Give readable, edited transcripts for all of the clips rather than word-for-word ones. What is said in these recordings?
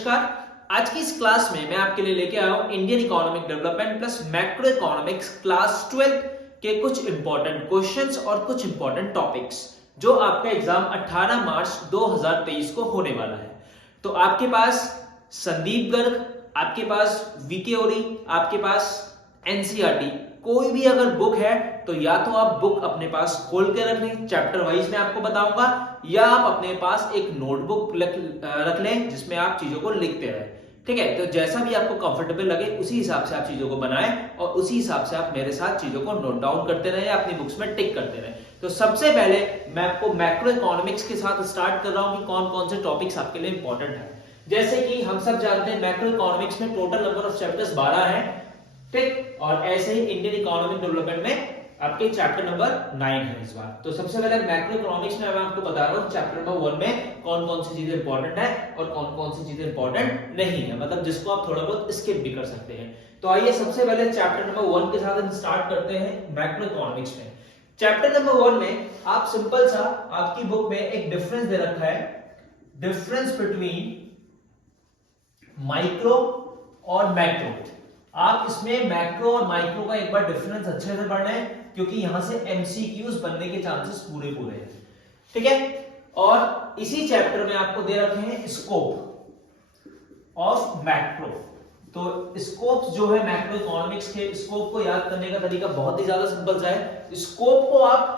नमस्कार। आज की इस क्लास में मैं आपके लिए लेके आया हूं Indian economic development plus macro economics class 12 के कुछ इंपॉर्टेंट क्वेश्चंस और कुछ इंपॉर्टेंट टॉपिक्स जो आपका एग्जाम 18 मार्च 2023 को होने वाला है। तो आपके पास संदीप गर्ग, आपके पास वीके ओरी, आपके पास एनसीईआरटी कोई भी अगर बुक है तो या तो आप बुक अपने पास खोल के रख लें, चैप्टर वाइज मैं आपको बताऊंगा, या आप अपने पास एक नोटबुक रख लें जिसमें आप चीजों को लिखते रहें। ठीक है, तो जैसा भी आपको कंफर्टेबल लगे उसी हिसाब से आप चीजों को बनाएं और उसी हिसाब से आप मेरे साथ चीजों को नोट डाउन करते रहें, अपनी बुक्स में टिक करते रहें। तो सबसे पहले मैं आपको मैक्रो इकोनॉमिक्स के साथ स्टार्ट कर रहा हूं कि कौन कौन से टॉपिक्स आपके लिए इंपॉर्टेंट है। जैसे कि हम सब जानते हैं मैक्रो इकोनॉमिक्स में टोटल नंबर ऑफ चैप्टर्स 12 है, ठीक, और ऐसे ही इंडियन इकोनॉमिक डेवलपमेंट में आपके चैप्टर नंबर 9 है इस बार। तो सबसे पहले मैक्रो इकोनॉमिक्स में मैं आपको बता रहा हूं चैप्टर नंबर 1 में कौन कौन सी चीजें इंपॉर्टेंट है और कौन कौन सी चीजें इंपॉर्टेंट नहीं है, मतलब जिसको आप थोड़ा बहुत स्किप भी कर सकते हैं। तो आइए सबसे पहले चैप्टर नंबर 1 के साथ हम स्टार्ट करते हैं मैक्रो इकोनॉमिक्स में। चैप्टर नंबर 1 में आप सिंपल सा आपकी बुक में एक डिफरेंस दे रखा है, डिफरेंस बिटवीन माइक्रो और मैक्रो। आप इसमें मैक्रो और माइक्रो का एक बार डिफरेंस अच्छे से पढ़ना है क्योंकि यहां से एमसीक्यूज बनने के चांसेस पूरे पूरे हैं। ठीक है, और इसी चैप्टर में आपको दे रखे हैं स्कोप ऑफ मैक्रो। तो स्कोप जो है मैक्रो इकोनॉमिक्स के स्कोप को याद करने का तरीका बहुत ही ज्यादा सिंपल सा है। स्कोप को आप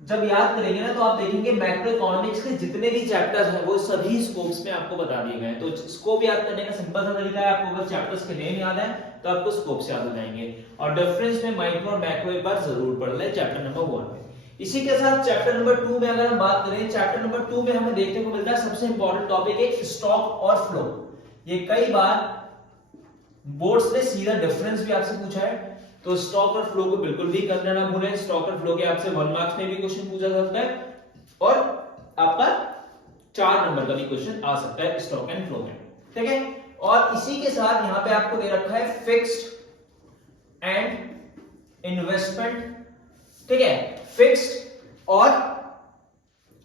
जब याद करेंगे ना तो आप देखेंगे मैक्रो इकोनॉमिक्स के जितने भी चैप्टर्स हैं वो सभी स्कोप्स में आपको बता दिए गए हैं। तो स्कोप याद करने का सिंपल सा तरीका है, आपको अगर चैप्टर्स के नेम याद है तो आपको स्कोप से याद हो जाएंगे। और डिफरेंस में माइक्रो और मैक्रो एक बार जरूर पढ़ लें चैप्टर नंबर 1 में। इसी के साथ चैप्टर नंबर 2 में अगर हम बात करें, चैप्टर नंबर 2 में हमें देखने को मिलता है सबसे इंपॉर्टेंट टॉपिक है स्टॉक और फ्लो। ये कई बार बोर्ड्स ने सीधा डिफरेंस भी आपसे पूछा है, तो स्टॉक और फ्लो को बिल्कुल भी करना ना भूलें। स्टॉक और फ्लो के आपसे 1 मार्क्स में भी क्वेश्चन पूछा सकता है और आपका 4 नंबर का भी क्वेश्चन आ सकता है स्टॉक एंड फ्लो में। ठीक है, और इसी के साथ यहां पे आपको दे रखा है फिक्स्ड एंड इन्वेस्टमेंट। ठीक है, फिक्स्ड और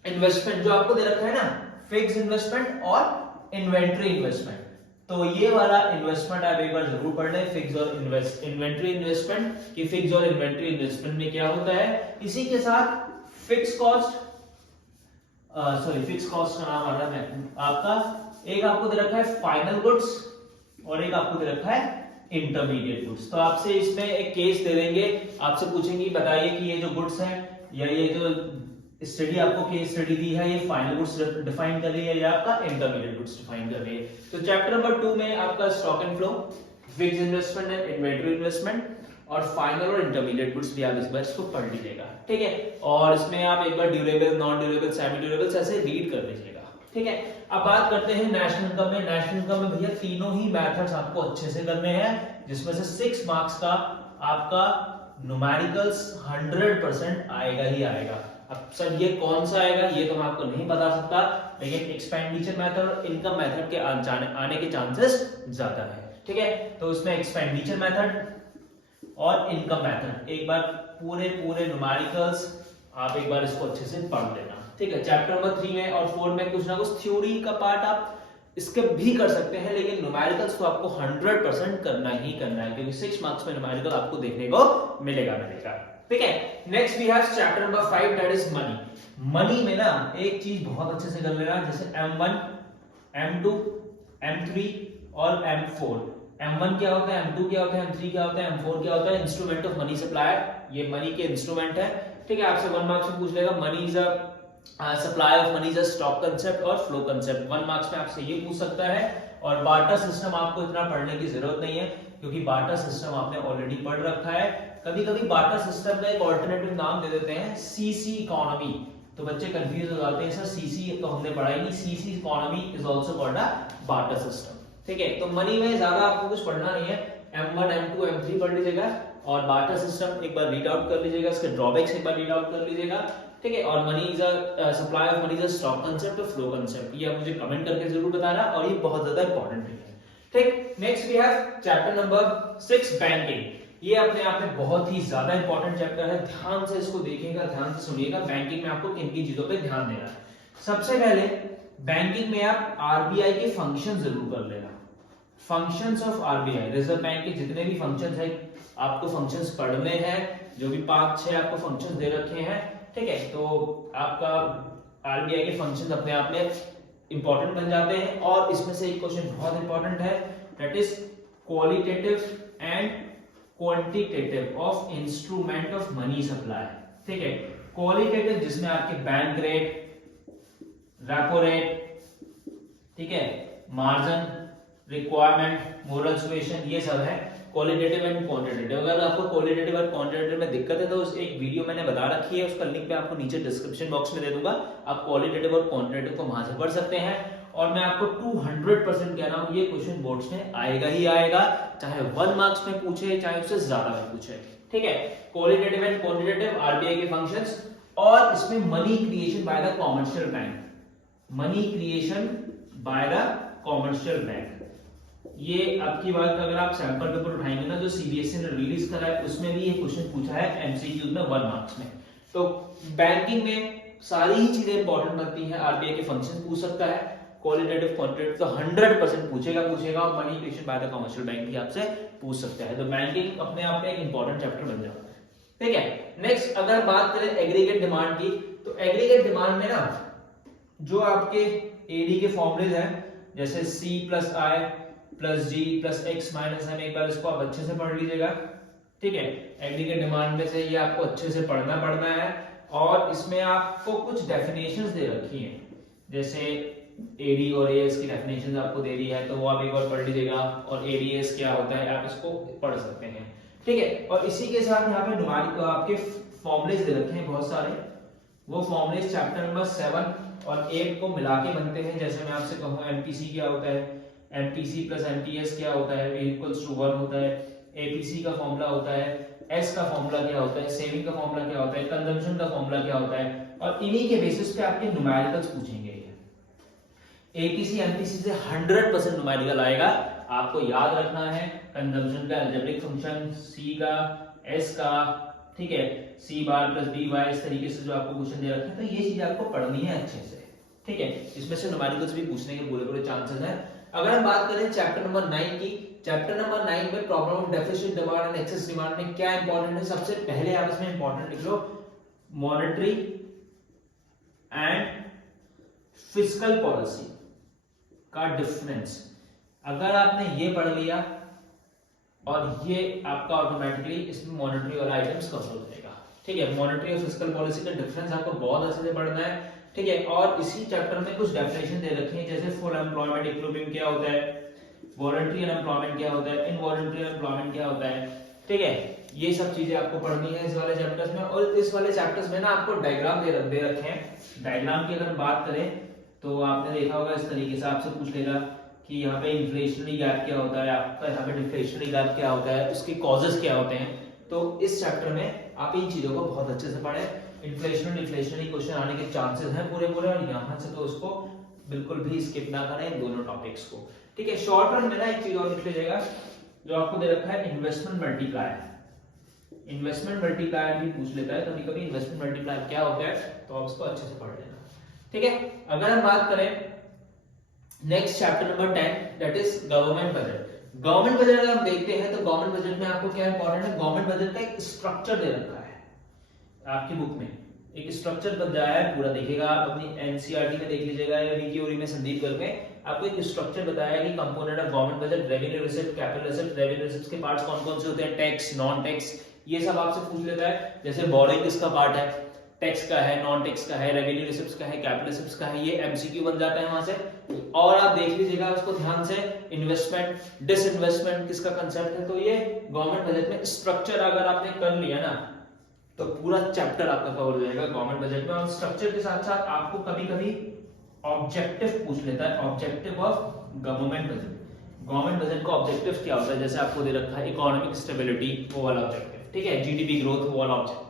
इन्वेस्टमेंट जो आपको दे रखा है ना, फिक्स्ड इन्वेस्टमेंट और इन्वेंट्री इन्वेस्टमेंट। तो ये वाला इन्वेस्टमेंट आप एक बार जरूर पढ़ लें, फिक्स और इन्वेंट्री इन्वेस्टमेंट की फिक्स और इन्वेंट्री इन्वेस्टमेंट में क्या होता है। इसी के साथ फिक्स कॉस्ट, फिक्स कॉस्ट का नाम आ रहा है आपका, एक आपको दे रखा है फाइनल गुड्स और एक आपको दे रखा है इंटरमीडिएट गुड्स। तो आपसे इसमें एक केस दे देंगे, आपसे पूछेंगे बताइए कि ये जो गुड्स हैं या ये जो स्टडी आपको केस स्टडी दी है ये फाइनल गुड्स डिफाइन कर रही है या आपका इंटरमीडिएट गुड्स डिफाइन कर रही है। तो चैप्टर नंबर 2 में आपका stock and flow, fixed investment and inventory investment और फाइनल और इंटरमीडिएट गुड्स भी आप इस बार इसको पढ़ लीजिएगा। ठीक है, और इसमें आप एक बार durable, non durable, semi durable ऐसे रीड कर लीजिएगा। ठीक है, अब बात करते हैं नेशनल इनकम में। नेशनल इनकम में भैया तीनों ही मेथड्स आपको अच्छे से करने हैं, जिसमें से 6 मार्क्स का आपका न्यूमेरिकल्स 100% आएगा ही आएगा। अब सर ये कौन सा आएगा ये तो मैं आपको नहीं बता सकता, लेकिन एक्सपेंडिचर मेथड और इनकम मेथड के आने के चांसेस ज्यादा है। ठीक है, तो उसमें एक्सपेंडिचर मेथड और इनकम मेथड एक बार पूरे न्यूमेरिकल्स आप एक बार इसको अच्छे से पढ़ लेना। ठीक है, चैप्टर नंबर 3 में और 4 में कुछ ना कुछ थ्योरी का पार्ट आप स्किप भी कर सकते हैं, लेकिन न्यूमेरिकल्स को आपको 100% करना ही करना है क्योंकि 6 मार्क्स में न्यूमेरिकल आपको देखने को मिलेगा। ठीक है, next we have chapter number 5 that is money. Money में ना एक चीज बहुत अच्छे से कर लेना, जैसे M1, M2, M3 और M4। M1 क्या होता है, M2 क्या होता है, M3 क्या होता है, M4 क्या होता है। इंस्ट्रूमेंट ऑफ मनी सप्लाई, ये मनी के इंस्ट्रूमेंट है। ठीक है, आपसे 1 मार्क्स में पूछ लेगा money is a supply of money is a stock concept और फ्लो कंसेप्ट। 1 मार्क्स में आपसे ये पूछ सकता है। और बार्टर सिस्टम आपको इतना पढ़ने की जरूरत नहीं है क्योंकि बार्टर सिस्टम आपने ऑलरेडी पढ़ रखा है। कभी कभी बार्टर सिस्टम का एक ऑल्टरनेटिव नाम दे देते हैं सीसी इकोनॉमी, तो बच्चे कंफ्यूज हो जाते हैं, सर सीसी तो हमने पढ़ा ही नहीं। CC economy is also called a barter system. ठीक है, तो मनी में ज्यादा आपको कुछ पढ़ना नहीं है, M1, M2, M3 पढ़ लीजिएगा और बार्टर सिस्टम एक बार रीड आउट कर लीजिएगा, इसके ड्रॉबैक्स एक बार रीड आउट कर लीजिएगा। ठीक है, और money is a supply of money is a stock concept और फ्लो कंसेप्ट, ये आप मुझे कमेंट करके जरूर बताना और ये बहुत ज्यादा इंपॉर्टेंट है। ठीक, next we have chapter number 6 banking. ये अपने आप में बहुत ही ज्यादा इंपॉर्टेंट चैप्टर है, ध्यान से इसको देखिएगा, ध्यान से सुनिएगा। बैंकिंग में आपको किन किन चीजों पे ध्यान देना है। सबसे पहले बैंकिंग में आप आरबीआई के फंक्शन जरूर कर लेना। Functions of RBI, reserve bank के जितने भी फंक्शंस हैं आपको फंक्शंस पढ़ने हैं, जो भी 5-6 आपको फंक्शंस दे रखे हैं, ठीक है। तो आपका आरबीआई के फंक्शंस अपने आप में इंपॉर्टेंट बन जाते हैं। और इसमें से एक क्वेश्चन बहुत इंपॉर्टेंट है, that is qualitative and quantitative of instrument of money supply, ठीक है। क्वालिटेटिव जिसमें आपके बैंक रेट, रेपो रेट, ठीक है, मार्जिन, रिक्वायरमेंट, मोरल सुएशन, ये सब है क्वालिटेटिव एंड क्वांटिटेटिव। अगर आपको क्वालिटेटिव और क्वांटिटेटिव में दिक्कत है तो उस एक वीडियो मैंने बता रखी है, उसका लिंक मैं आपको नीचे डिस्क्रिप्शन बॉक्स में दे दूंगा, आप क्वालिटेटिव और क्वांटिटेटिव को वहां से पढ़ सकते हैं। और मैं आपको 200% कह रहा हूं ये क्वेश्चन बोर्ड्स में आएगा ही आएगा, चाहे 1 मार्क्स में पूछे चाहे उससे ज्यादा में पूछे, ठीक है। क्वालिटेटिव एंड क्वांटिटेटिव आरबीआई के फंक्शंस, और इसमें money creation by the commercial bank, money creation by the commercial bank. ये आपकी बात अगर आप सैंपल पेपर उठाएंगे ना जो सीबीएसई ने रिलीज करा है, उसमें भी ये क्वेश्चन पूछा है एमसीक्यू में 1 मार्क्स में। तो बैंकिंग में सारी ही चीजें इंपॉर्टेंट बनती हैं, आरबीआई के फंक्शन पूछ सकता है, क्वालिटेटिव क्वांटिटेटिव तो 100% पूछेगा, और money creation by the commercial bank भी आपसे पूछ सकता है। तो बैंकिंग अपने आप में एक इंपॉर्टेंट चैप्टर बन जाता है, ठीक है। नेक्स्ट अगर बात करें एग्रीगेट डिमांड की, तो एग्रीगेट डिमांड में ना जो आपके एडी के फॉर्मूले हैं, जैसे सी प्लस आई प्लस जी प्लस एक्स माइनस एम, एक बार इसको आप अच्छे से पढ़ लीजिएगा, ठीक है। एग्रीगेट डिमांड में से ये आपको अच्छे से पढ़ना है। और इसमें आपको कुछ डेफिनेशंस दे रखी हैं, जैसे एडी और एएस की डेफिनेशंस आपको दे दी है, तो वो आप एक बार पढ़ लीजिएगा। और एडीएस क्या होता है आप इसको पढ़ सकते हैं, ठीक है। और इसी के साथ यहाँ पे न्यूमेरिक आपके फॉर्मूलेज दे रखे हैं बहुत सारे, वो फॉर्मूलेज चैप्टर नंबर 7 और 8 को मिला के बनते हैं। जैसे मैं आपसे कहूँ एमपीसी क्या होता है, एमपीसी प्लस एमटीएस क्या होता है, इक्वल्स टू 1 होता है, एपीसी का फॉर्मूला होता है, एस का फॉर्मूला क्या होता है, सेविंग का फॉर्मूला क्या होता है, कंजम्पशन का फॉर्मूला क्या होता है, और इन्हीं के बेसिस पे आपके न्यूमेरिकल्स पूछेंगे। एपीसी एमपीसी से 100% न्यूमेरिकल आएगा, आपको याद रखना है कंजम्पशन का अलजेब्रिक फंक्शन, सी का, एस का, ठीक है, सी बार प्लस बी बार, इस तरीके से जो आपको क्वेश्चन दे रखे हैं, तो ये चीज आपको पढ़नी है अच्छे से, ठीक है। इसमें से न्यूमेरिकल्स भी पूछने के पूरे चांसेस हैं। अगर हम बात करें चैप्टर नंबर 9 की, चैप्टर नंबर 9 में problem of deficit demand and excess demand में क्या इंपॉर्टेंट है, सबसे पहले आप इसमें इंपॉर्टेंट लिख लो मॉनेटरी एंड फिस्कल पॉलिसी का डिफरेंस। अगर आपने ये पढ़ लिया और ये आपका ऑटोमेटिकली इसमें मॉनेटरी वाला आइटम्स कवर हो जाएगा, ठीक है। मॉनेटरी और फिस्कल पॉलिसी का डिफरेंस आपको बहुत अच्छे से पढ़ना है, ठीक है। और इसी चैप्टर में कुछ डेफिनेशन दे रखी है, जैसे फुल एम्प्लॉयमेंट इक्विलिब्रियम क्या होता है, वॉलंटरी अनएम्प्लॉयमेंट क्या होता है, इनवॉलंटरी अनएम्प्लॉयमेंट क्या होता है, ठीक है। ये सब चीजें आपको पढ़नी है इस वाले चैप्टर्स में। और इस वाले चैप्टर्स में ना आपको डायग्राम दे रखे हैं। डायग्राम की अगर बात करें तो आपने देखा होगा इस तरीके से आपसे पूछ लेगा कि यहाँ पे इन्फ्लेशनरी गैप क्या होता है, आपका यहाँ पे डिफ्लेशनरी गैप क्या होता है, उसके कॉजेस क्या होते हैं। तो इस चैप्टर में आप इन चीजों को बहुत अच्छे से पढ़ें। इन्फ्लेशन डिफ्लेशनरी क्वेश्चन आने के चांसेस हैं पूरे, और यहाँ से तो उसको बिल्कुल भी स्किप ना करें इन दोनों टॉपिक्स को, ठीक है। शॉर्ट रन में ना एक चीज और लिख लीजिएगा जो आपको दे रखा है, इन्वेस्टमेंट मल्टीप्लायर। इन्वेस्टमेंट मल्टीप्लायर भी पूछ लेता है कभी-कभी, इन्वेस्टमेंट मल्टीप्लायर क्या होता है, तो आप उसको अच्छे से पढ़ लेना, ठीक है। अगर हम बात करें next chapter number 10 that is government budget. Government budget अगर हम देखते हैं तो गवर्नमेंट बजट में आपको क्या इंपॉर्टेंट है, गवर्नमेंट बजट का एक स्ट्रक्चर दे रखा है आपकी बुक में, एक स्ट्रक्चर बन जाया है पूरा, देखिएगा आप अपनी एनसीईआरटी में देख लीजिएगा या वीक्यूरी में संदीप गर्ग में आपको एक स्ट्रक्चर बताया है कि component of government budget, revenue receipt, capital receipt. Revenue receipt के पार्ट्स कौन-कौन से होते हैं, टैक्स, नॉन टैक्स, ये सब आपसे पूछ लेता है। जैसे बोरिंग किसका पार्ट है, टैक्स का है, नॉन टैक्स का है, रेवेन्यू रिसिप्ट्स का है, कैपिटल रिसिप्ट्स का है, ये एमसीक्यू बन जाता है वहां से। और आप देख लीजिएगा उसको ध्यान से, इन्वेस्टमेंट, डिसइन्वेस्टमेंट किसका कांसेप्ट है। तो ये गवर्नमेंट बजट में स्ट्रक्चर अगर आपने कर लिया ना तो पूरा चैप्टर आपका कवर हो जाएगा गवर्नमेंट बजट में। और स्ट्रक्चर के साथ साथ आपको कभी-कभी ऑब्जेक्टिव पूछ लेता है, objective of government budget. Government budget का ऑब्जेक्टिव क्या होता है, जैसे आपको दे रखा है इकोनॉमिक स्टेबिलिटी, वो वाला ऑब्जेक्टिव, ठीक है, जीडीपी ग्रोथ, वो वाला ऑब्जेक्टिव।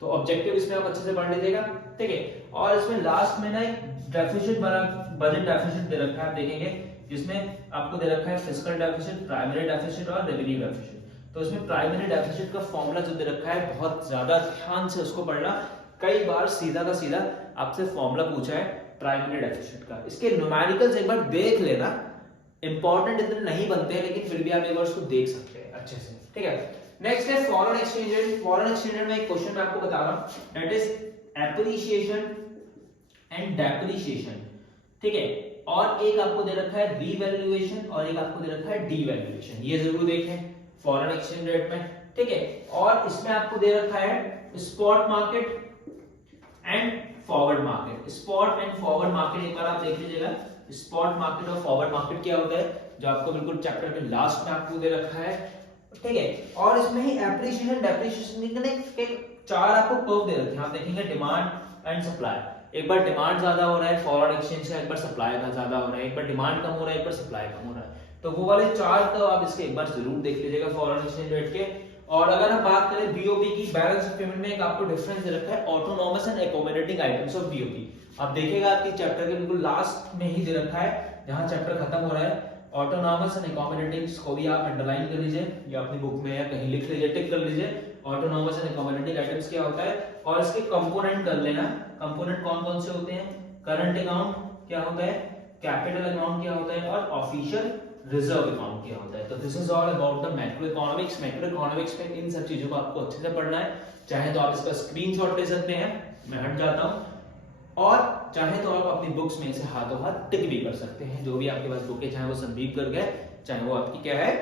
तो ऑब्जेक्टिव इसमें आप अच्छे से पढ़ लीजिएगा, ठीक है। और इसमें लास्ट में ना एक डेफिसिट वाला बजट डेफिसिट दे रखा है, आप देखेंगे जिसमें आपको दे रखा है फिस्कल डेफिसिट, प्राइमरी डेफिसिट और रेवेन्यू डेफिसिट। तो इसमें प्राइमरी डेफिसिट का फॉर्मूला जो दे रखा है बहुत ज्यादा ध्यान से उसको पढ़ना। कई बार सीधा का सीधा आपसे फॉर्मूला पूछा है प्राइमरी डेफिशिएंट का। इसके न्यूमेरिकल्स एक बार देख लेना, इंपॉर्टेंट इतने नहीं बनते हैं लेकिन फिर भी आप एक बार उसको देख सकते हैं अच्छे से, ठीक है। नेक्स्ट है foreign exchange rate. Foreign exchange rate में एक क्वेश्चन मैं आपको बता रहा हूं, that is appreciation and depreciation, ठीक है। और एक आपको दे रखा है रीवैल्यूएशन और एक आपको दे रखा है डीवैल्यूएशन, ये जरूर देखें फॉरेन एक्सचेंज रेट में, ठीक है। और इसमें आपको दे रखा है spot market and forward market. Spot and forward market एक बार आप देख लीजिएगा, स्पॉट मार्केट और फॉरवर्ड मार्केट क्या होता है, जो आपको बिल्कुल चैप्टर के लास्ट में आपको दे रखा है, ठीक है। और इसमें ही एप्रिसिएशन डेप्रिसिएशन के 4 आपको कर्व दे रखे हैं, आप देखेंगे डिमांड एंड सप्लाई। एक बार डिमांड ज्यादा हो रहा है फॉरवर्ड एक्सचेंज से, एक बार सप्लाई का ज्यादा हो रहा है, एक बार डिमांड कम हो रहा है, एक बार सप्लाई कम हो रहा है, तो वो वाले 4 कर्व आप इसके एक बार जरूर देख लीजिएगा फॉरेन एक्सचेंज रेट के। और अगर हम बात करें बीओपी की, बैलेंस ऑफ पेमेंट में एक आपको डिफरेंस दे रखा है autonomous and accommodating items of BOP. आप देखिएगा आपकी चैप्टर के बिल्कुल लास्ट में ही दे रखा है, जहां चैप्टर खत्म हो रहा है, ऑटोनॉमस एंड अकोमोडेटिंग्स को भी आप अंडरलाइन कर लीजिए या अपनी बुक में या कहीं लिख लीजिए, टिक कर लीजिए, ऑटोनॉमस एंड अकोमोडेटिंग आइटम्स क्या होता है, और इसके कंपोनेंट कर लेना। कंपोनेंट कौन कौन से होते हैं, करंट अकाउंट क्या होता है, कैपिटल अकाउंट क्या होता है, और ऑफिशियल रिजर्व अकाउंट क्या होता है। तो this is all about the macro economics. Macro economics में इन सब चीजों को आपको अच्छे से पढ़ना है, चाहे तो आप इसका स्क्रीनशॉट ले सकते हैं, मैं हट जाता हूं, और चाहे तो आप अपनी बुक्स में इसे हाथों हाथ टिक भी कर सकते हैं, जो भी आपके पास बुक है, चाहे वो संदीप गर्ग है, चाहे वो आपकी क्या है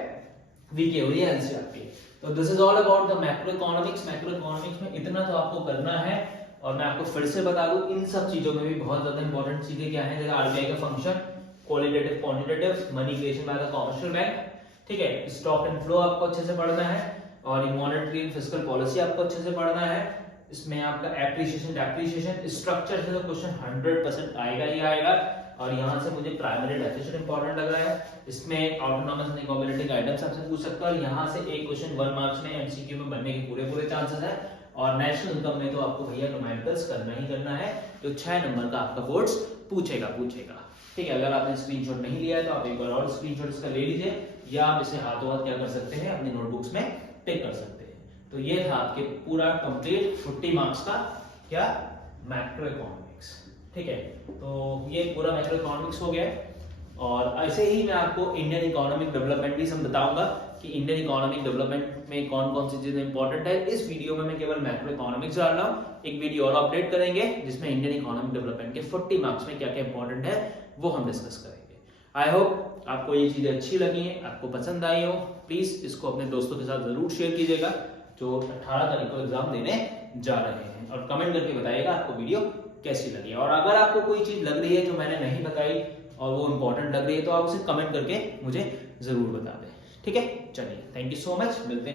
वीके हो या एनसीईआरटी। तो this is all about the macro economics. Macro economics में इतना तो आपको करना है, और मैं आपको फिर से बता दूं इन सब चीजों में भी बहुत ज्यादा इंपॉर्टेंट चीजें क्या है, जैसे आरबीआई का function, qualitative quantitative, money creation by the commercial bank, ठीक है, स्टॉक एंड फ्लो आपको अच्छे से पढ़ना है, और मॉनेटरी एंड फिस्कल पॉलिसी आपको अच्छे से पढ़ना है। इसमें आपका एप्रिसिएशन डेप्रिसिएशन स्ट्रक्चर से तो क्वेश्चन 100% आएगा ही आएगा, और यहां से मुझे प्राइमरी डेफिशिएंट इंपॉर्टेंट लग रहा है। इसमें ऑटोनॉमस एंड अकोमोडेटिंग आइटम्स आपसे पूछ सकता है, और यहां से एक क्वेश्चन 1 मार्क्स में एमसीक्यू में बनने के पूरे चांसेस है। और नेशनल इनकम में तो आपको भैया न्यूमेरिकल्स करना ही करना है, जो 6 नंबर का आपका बोर्ड्स पूछेगा, ठीक है। अगर आपने स्क्रीनशॉट नहीं लिया है तो आप एक बार और स्क्रीनशॉट इसका ले लीजिए, या आप इसे हाथों हाथ क्या कर सकते हैं, अपनी नोटबुक्स में टिक कर सकते हैं। तो ये था आपके पूरा कंप्लीट 50 मार्क्स का क्या मैक्रो इकोनॉमिक्स, ठीक है। तो ये पूरा मैक्रो इकोनॉमिक्स हो गया, और ऐसे ही मैं आपको इंडियन इकोनॉमिक डेवलपमेंट भी समझाऊंगा कि इंडियन इकोनॉमिक डेवलपमेंट में कौन कौन सी चीजें इंपॉर्टेंट है। इस वीडियो में मैं केवल मैक्रो इकोनॉमिक्स डाल रहा हूं, एक वीडियो और अपडेट करेंगे जिसमें इंडियन इकोनॉमिक डेवलपमेंट के 40 मार्क्स में क्या क्या इंपॉर्टेंट है वो हम डिस्कस करेंगे। आई होप आपको ये चीजें अच्छी लगी हैं, आपको पसंद आई हो। प्लीज इसको अपने दोस्तों के साथ जरूर शेयर कीजिएगा जो 18 तारीख को एग्जाम देने जा रहे हैं, और कमेंट करके बताइएगा आपको वीडियो कैसी लगी है। और अगर आपको कोई चीज लग रही है जो मैंने नहीं बताई और वो इंपॉर्टेंट लग रही है, तो आप उसे कमेंट करके मुझे जरूर बता दें, ठीक है। चलिए, थैंक यू सो मच, मिलते हैं।